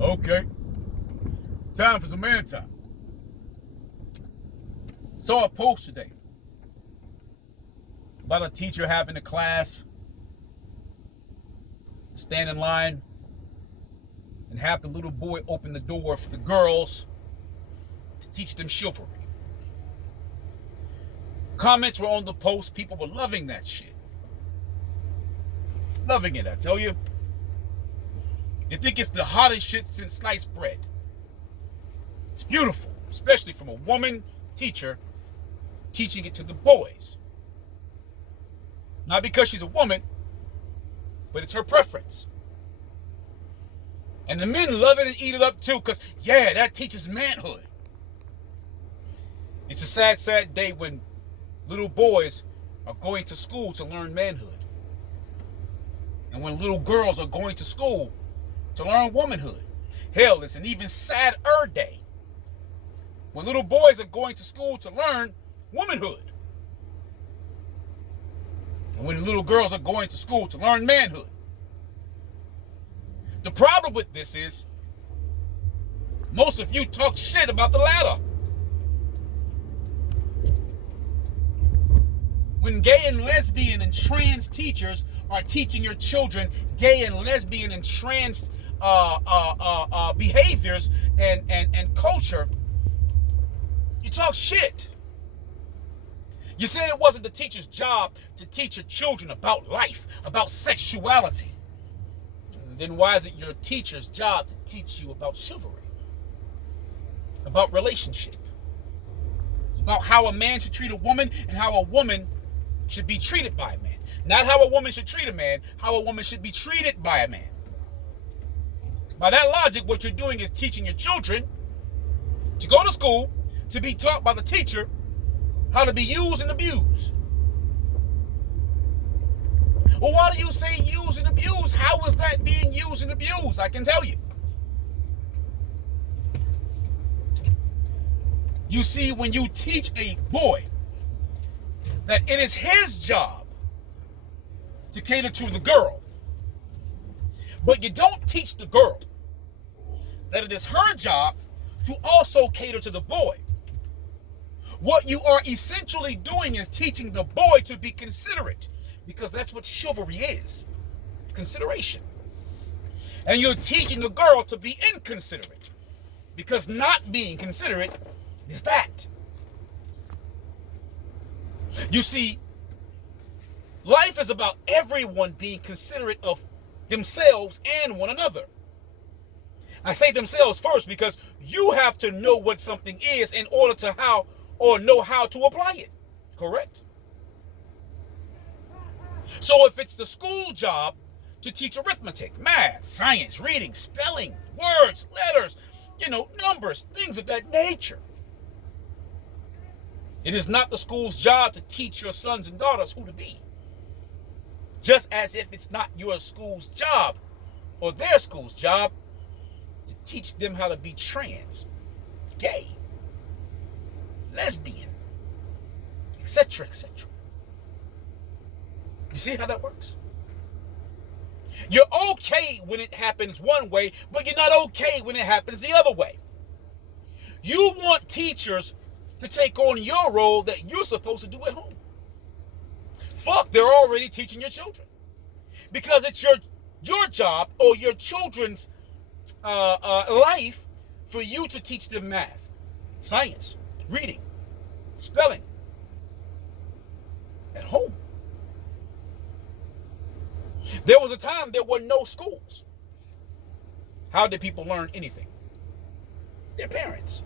Okay, time for some man time. Saw a post today about a teacher having a class, stand in line, and have the little boy open the door for the girls to teach them chivalry. Comments were on the post. People were loving that shit. Loving it, I tell you. You think it's the hottest shit since sliced bread. It's beautiful, especially from a woman teacher teaching it to the boys. Not because she's a woman, but it's her preference. And the men love it and eat it up too, because, yeah, that teaches manhood. It's a sad, sad day when little boys are going to school to learn manhood. And when little girls are going to school to learn womanhood. Hell, it's an even sadder day when little boys are going to school to learn womanhood. And when little girls are going to school to learn manhood. The problem with this is most of you talk shit about the latter. When gay and lesbian and trans teachers are teaching your children gay and lesbian and trans behaviors and culture, you talk shit. You said it wasn't the teacher's job to teach your children about life, about sexuality. Then why is it your teacher's job to teach you about chivalry, about relationship, about how a man should treat a woman and how a woman should be treated by a man? Not how a woman should treat a man, how a woman should be treated by a man. By that logic, what you're doing is teaching your children to go to school, to be taught by the teacher how to be used and abused. Well, why do you say use and abuse? How is that being used and abused? I can tell you. You see, when you teach a boy that it is his job to cater to the girl, but you don't teach the girl that it is her job to also cater to the boy, what you are essentially doing is teaching the boy to be considerate, because that's what chivalry is, consideration. And you're teaching the girl to be inconsiderate, because not being considerate is that. You see, life is about everyone being considerate of themselves and one another. I say themselves first because you have to know what something is in order to know how to apply it. Correct? So if it's the school job to teach arithmetic, math, science, reading, spelling, words, letters, numbers, things of that nature, it is not the school's job to teach your sons and daughters who to be. Just as if it's not your school's job or their school's job to teach them how to be trans, gay, lesbian, etc., etc. You see how that works? You're okay when it happens one way, but you're not okay when it happens the other way. You want teachers to take on your role that you're supposed to do at home. Fuck, they're already teaching your children. Because it's your job or your children's life for you to teach them math, science, reading, spelling at home. There was a time there were no schools. How did people learn anything? Their parents.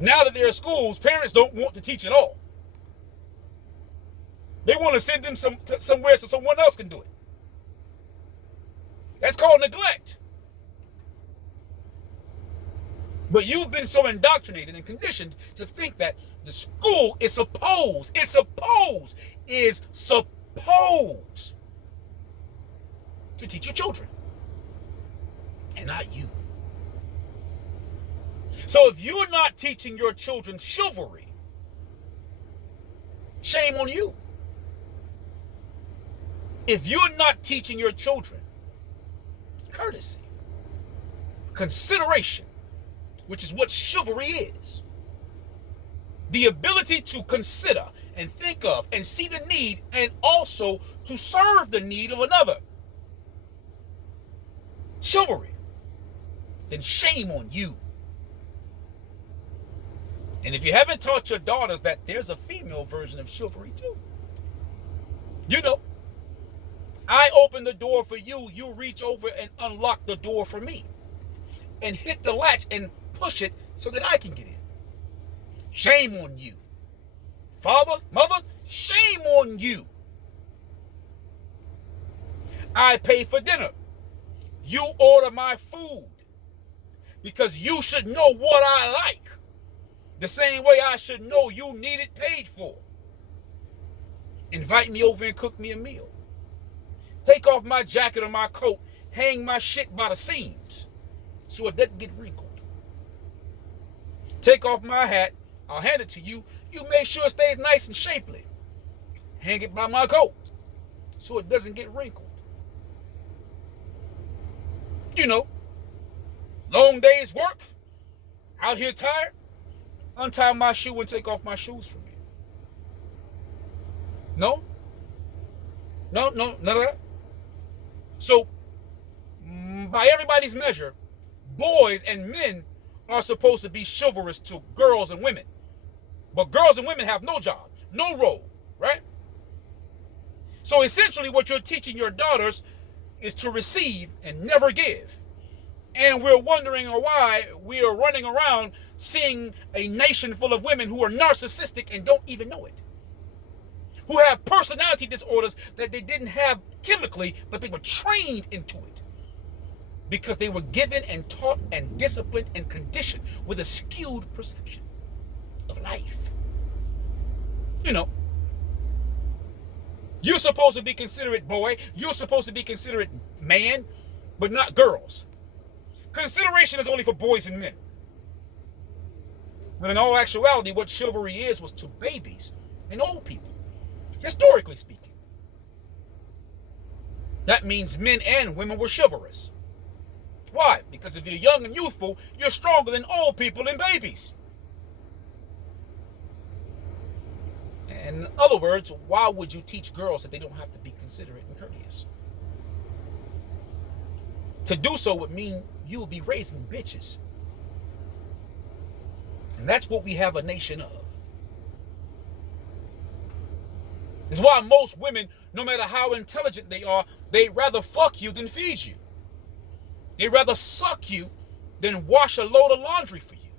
Now that there are schools, parents don't want to teach at all. They want to send them somewhere so someone else can do it. That's called neglect. But you've been so indoctrinated and conditioned to think that the school is supposed to teach your children, and not you. So if you're not teaching your children chivalry, shame on you. If you're not teaching your children courtesy, consideration, which is what chivalry is. The ability to consider and think of and see the need and also to serve the need of another. Chivalry. Then shame on you. And if you haven't taught your daughters that there's a female version of chivalry too. You know, I open the door for you, you reach over and unlock the door for me. And hit the latch and push it so that I can get in. Shame on you. Father, mother, shame on you. I pay for dinner. You order my food. Because you should know what I like. The same way I should know you need it paid for. Invite me over and cook me a meal. Take off my jacket or my coat. Hang my shit by the seams so it doesn't get wrinkled. Take off my hat. I'll hand it to you. You make sure it stays nice and shapely. Hang it by my coat so it doesn't get wrinkled. You know, long day's work, out here tired, untie my shoe and take off my shoes for me. No, none of that. So, by everybody's measure, boys and men are supposed to be chivalrous to girls and women. But girls and women have no job, no role, right? So essentially what you're teaching your daughters is to receive and never give. And we're wondering why we are running around seeing a nation full of women who are narcissistic and don't even know it. Who have personality disorders that they didn't have chemically, but they were trained into it. Because they were given and taught and disciplined and conditioned with a skewed perception of life. You know, you're supposed to be considerate boy, you're supposed to be considerate man, but not girls. Consideration is only for boys and men. When in all actuality, what chivalry is was to babies and old people, historically speaking. That means men and women were chivalrous. Why? Because if you're young and youthful, you're stronger than old people and babies. In other words, why would you teach girls that they don't have to be considerate and courteous? To do so would mean you will be raising bitches. And that's what we have a nation of. It's why most women, no matter how intelligent they are, they'd rather fuck you than feed you. They'd rather suck you than wash a load of laundry for you.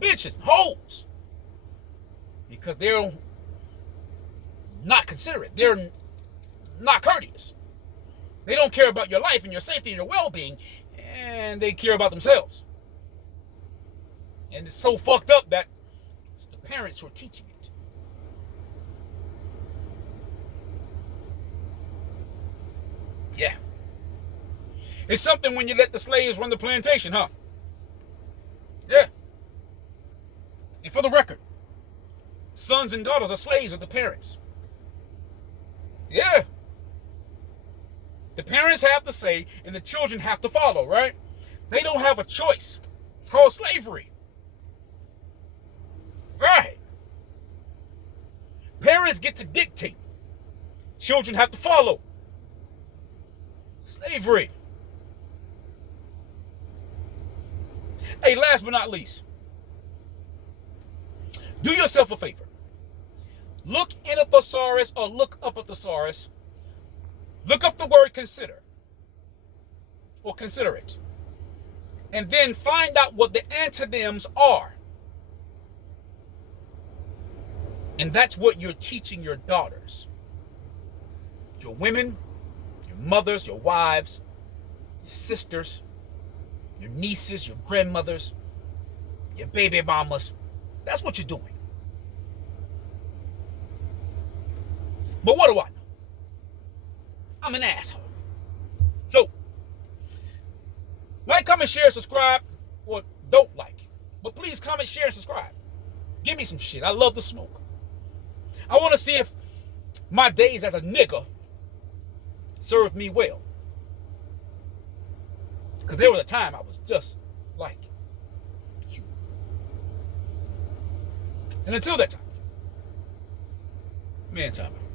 Bitches, hoes. Because they're not considerate. They're not courteous. They don't care about your life and your safety and your well-being, and they care about themselves. And it's so fucked up that it's the parents who are teaching it. Yeah. It's something when you let the slaves run the plantation, huh? Yeah. And for the record, sons and daughters are slaves of the parents. Yeah. The parents have to say, and the children have to follow, right? They don't have a choice. It's called slavery. Right. Parents get to dictate. Children have to follow. Slavery. Hey, last but not least, do yourself a favor. Look in a thesaurus or look up a thesaurus. Look up the word consider or considerate. And then find out what the antonyms are. And that's what you're teaching your daughters. Your women, your mothers, your wives, your sisters, your nieces, your grandmothers, your baby mamas. That's what you're doing. But what do I know? I'm an asshole. So, like, comment, share, subscribe, or don't like. But please comment, share, and subscribe. Give me some shit. I love to smoke. I want to see if my days as a nigga served me well. Because there was a time I was just like you. And until that time, man, time out.